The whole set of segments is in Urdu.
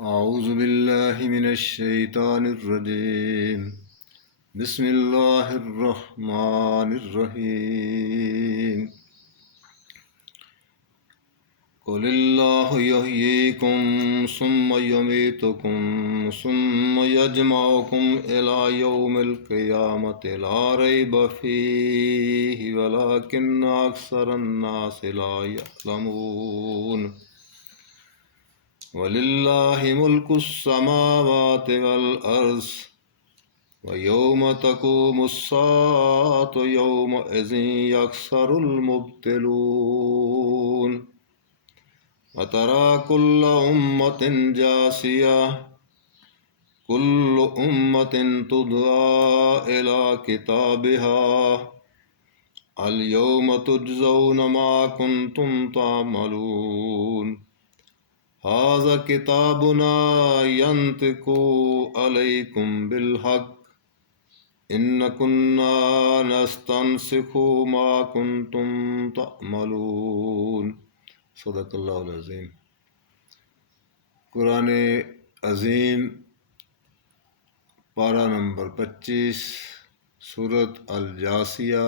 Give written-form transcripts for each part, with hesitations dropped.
أعوذ بالله من الشيطان الرجيم. بسم الله الرحمن الرحيم. قل الله يحييكم ثم يميتكم ثم يجمعكم إلى يوم القيامة لا ريب فيه ولكن أكثر الناس لا يعلمون. وَلِلَّهِ مُلْكُ السَّمَاوَاتِ وَالْأَرْضِ وَيَوْمَ تَقُومُ السَّاعَةُ يَوْمَئِذٍ يَخْسَرُ الْمُبْطِلُونَ. وَتَرَى كُلَّ أُمَّةٍ جَاثِيَةً كُلُّ أُمَّةٍ تُدْعَى إِلَى كِتَابِهَا الْيَوْمَ تُجْزَوْنَ مَا كُنتُمْ تَعْمَلُونَ. هذا كتابنا ينطق عليكم بالحق إن كنا نستنسخ ما كنتم تعملون. صدق اللہ العظیم. قرآن عظیم پارہ نمبر 25 سورۃ الجاثیہ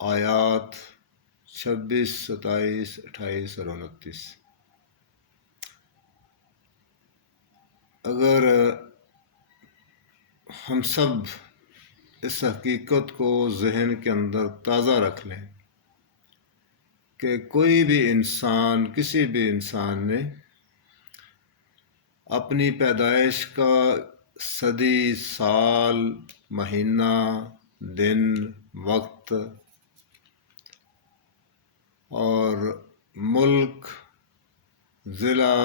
آیات 26، 27، 28 اور 29. اگر ہم سب اس حقیقت کو ذہن کے اندر تازہ رکھ لیں کہ کوئی بھی انسان، کسی بھی انسان نے اپنی پیدائش کا صدی، سال، مہینہ، دن، وقت اور ملک، ضلع،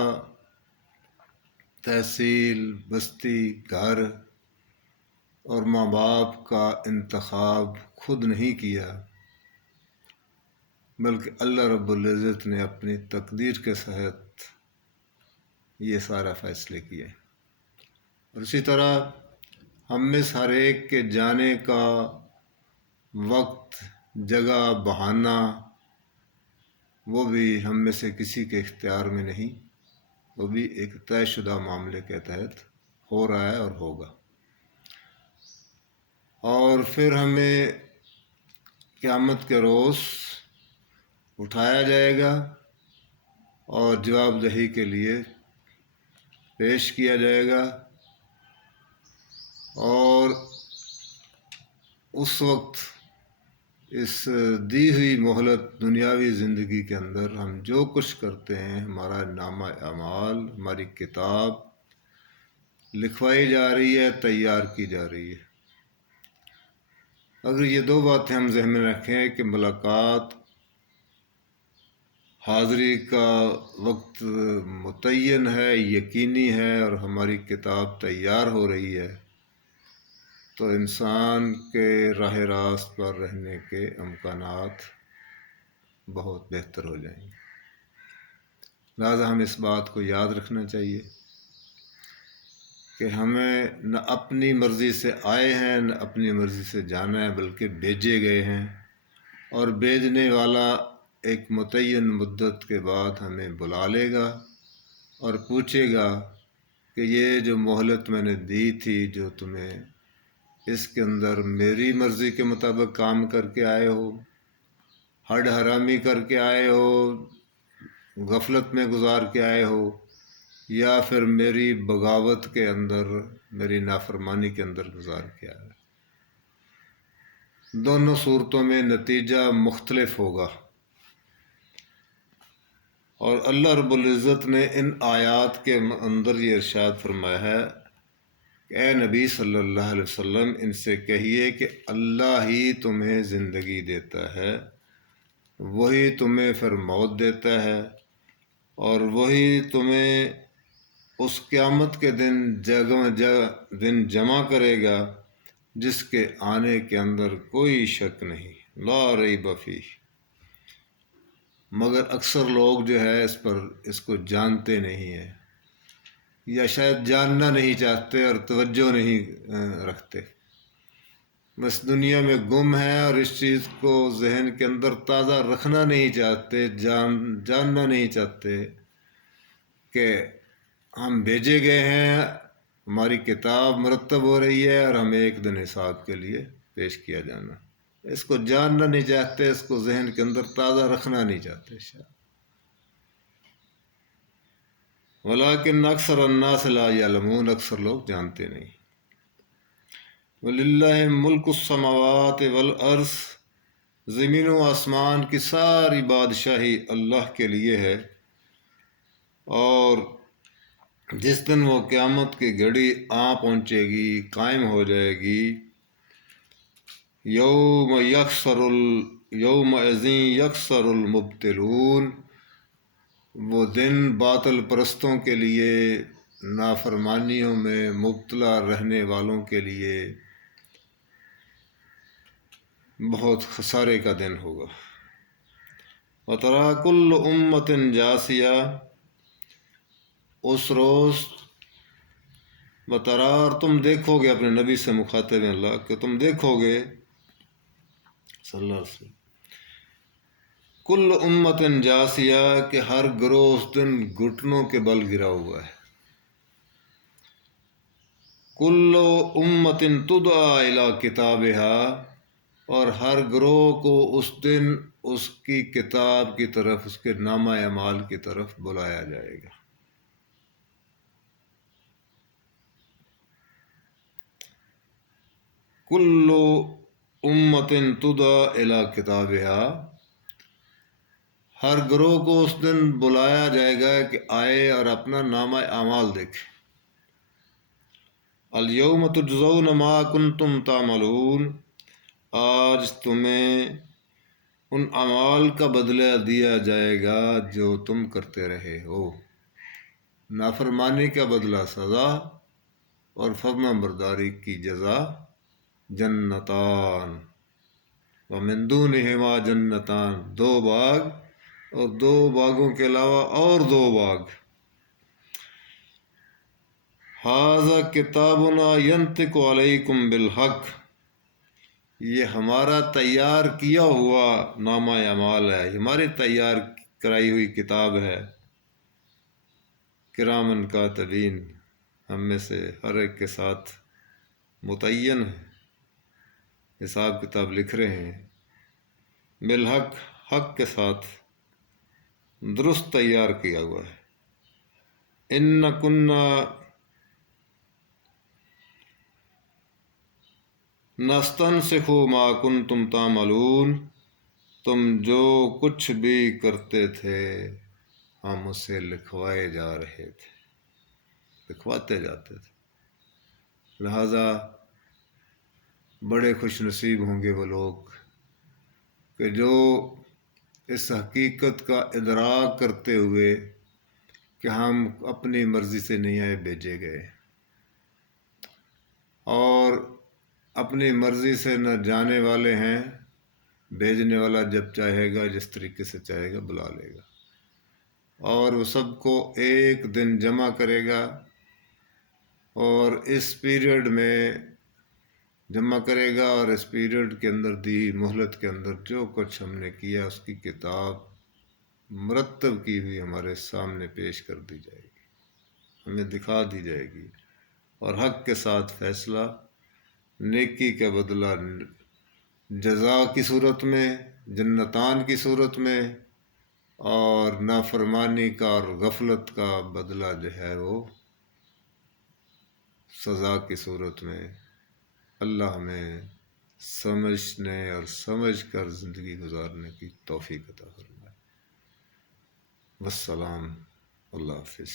تحصیل، بستی، گھر اور ماں باپ کا انتخاب خود نہیں کیا، بلکہ اللہ رب العزت نے اپنی تقدیر کے تحت یہ سارا فیصلے کیے. اور اسی طرح ہم میں سے ہر ایک کے جانے کا وقت، جگہ، بہانہ وہ بھی ہم میں سے کسی کے اختیار میں نہیں، وہ بھی ایک طے شدہ معاملے کے تحت ہو رہا ہے اور ہوگا. اور پھر ہمیں قیامت کے روز اٹھایا جائے گا اور جواب دہی کے لیے پیش کیا جائے گا. اور اس وقت اس دی ہوئی مہلت دنیاوی زندگی کے اندر ہم جو کچھ کرتے ہیں، ہمارا نامہ اعمال، ہماری کتاب لکھوائی جا رہی ہے، تیار کی جا رہی ہے. اگر یہ دو باتیں ہم ذہن میں رکھیں کہ ملاقات، حاضری کا وقت متعین ہے، یقینی ہے، اور ہماری کتاب تیار ہو رہی ہے، تو انسان کے راہ راست پر رہنے کے امکانات بہت بہتر ہو جائیں گے. لہٰذا ہم اس بات کو یاد رکھنا چاہیے کہ ہمیں نہ اپنی مرضی سے آئے ہیں، نہ اپنی مرضی سے جانا ہے، بلکہ بھیجے گئے ہیں. اور بھیجنے والا ایک متعین مدت کے بعد ہمیں بلا لے گا اور پوچھے گا کہ یہ جو مہلت میں نے دی تھی، جو تمہیں اس کے اندر میری مرضی کے مطابق کام کر کے آئے ہو، ہڈ حرامی کر کے آئے ہو، غفلت میں گزار کے آئے ہو، یا پھر میری بغاوت کے اندر، میری نافرمانی کے اندر گزار کے آئے. دونوں صورتوں میں نتیجہ مختلف ہوگا. اور اللہ رب العزت نے ان آیات کے اندر یہ ارشاد فرمایا ہے کہ اے نبی صلی اللہ علیہ وسلم، ان سے کہیے کہ اللہ ہی تمہیں زندگی دیتا ہے، وہی تمہیں پھر موت دیتا ہے، اور وہی تمہیں اس قیامت کے دن جمع کرے گا جس کے آنے کے اندر کوئی شک نہیں، لا ریب فیہ. مگر اکثر لوگ جو ہے اس کو جانتے نہیں ہیں، یا شاید جاننا نہیں چاہتے اور توجہ نہیں رکھتے، بس دنیا میں گم ہیں اور اس چیز کو ذہن کے اندر تازہ رکھنا نہیں چاہتے، جاننا نہیں چاہتے کہ ہم بھیجے گئے ہیں، ہماری کتاب مرتب ہو رہی ہے اور ہمیں ایک دن حساب کے لیے پیش کیا جانا۔ اس کو جاننا نہیں چاہتے، اس کو ذہن کے اندر تازہ رکھنا نہیں چاہتے شاید۔ ولیکن اکثر الناس لا یعلمون، اکثر لوگ جانتے نہیں۔ وللہ ملک السماوات والارض، زمین و آسمان کی ساری بادشاہی اللہ کے لیے ہے، اور جس دن وہ قیامت کی گھڑی پہنچے گی، قائم ہو جائے گی، یومئذ یکثر المبتلون، وہ دن باطل پرستوں کے لیے، نافرمانیوں میں مبتلا رہنے والوں کے لیے بہت خسارے کا دن ہوگا۔ وَتَرَىٰ كُلُّ أُمَّةٍ جَاثِيَةٍ، اس روز بترا، اور تم دیکھو گے، اپنے نبی سے مخاطب ہیں اللہ کہ تم دیکھو گے صلی اللہ علیہ وسلم، کل امت جاسیہ، کہ ہر گروہ اس دن گھٹنوں کے بل گرا ہوا ہے۔ کل امت تدعی الی کتابہا، اور ہر گروہ کو اس دن اس کی کتاب کی طرف، اس کے نامہ اعمال کی طرف بلایا جائے گا۔ کل امت تدعی الی کتابہا، ہر گروہ کو اس دن بلایا جائے گا کہ آئے اور اپنا نامہ اعمال دیکھے۔ الیوم تجزون ما کنتم تعملون، آج تمہیں ان اعمال کا بدلہ دیا جائے گا جو تم کرتے رہے ہو۔ نافرمانی کا بدلہ سزا، اور فرما برداری کی جزا جنتان، ومن دونہما جنتان، دو باغ، اور دو باغوں کے علاوہ اور دو باغ۔ ھذا کتابنا ینطق علیکم بالحق، یہ ہمارا تیار کیا ہوا نامہ اعمال ہے، ہماری تیار کرائی ہوئی کتاب ہے۔ کرامن کاتبین، ہم میں سے ہر ایک کے ساتھ متعین ہے، حساب کتاب لکھ رہے ہیں، بالحق، حق کے ساتھ درست تیار کیا ہوا ہے۔ ان کننا نستنسخ ما کنتم تعملون، تم جو کچھ بھی کرتے تھے ہم اسے لکھوائے جا رہے تھے، لکھواتے جاتے تھے۔ لہذا بڑے خوش نصیب ہوں گے وہ لوگ کہ جو اس حقیقت کا ادراک کرتے ہوئے کہ ہم اپنی مرضی سے نہیں آئے، بھیجے گئے، اور اپنی مرضی سے نہ جانے والے ہیں، بھیجنے والا جب چاہے گا، جس طریقے سے چاہے گا بلا لے گا، اور وہ سب کو ایک دن جمع کرے گا، اور اس پیریڈ میں جمع کرے گا، اور اس پیریڈ کے اندر دی مہلت کے اندر جو کچھ ہم نے کیا اس کی کتاب مرتب کی ہوئی ہمارے سامنے پیش کر دی جائے گی، ہمیں دکھا دی جائے گی، اور حق کے ساتھ فیصلہ، نیکی کا بدلہ جزا کی صورت میں، جنتان کی صورت میں، اور نافرمانی کا اور غفلت کا بدلہ جو ہے وہ سزا کی صورت میں۔ اللہ ہمیں سمجھنے اور سمجھ کر زندگی گزارنے کی توفیق عطا فرمائے۔ والسلام، اللہ حافظ۔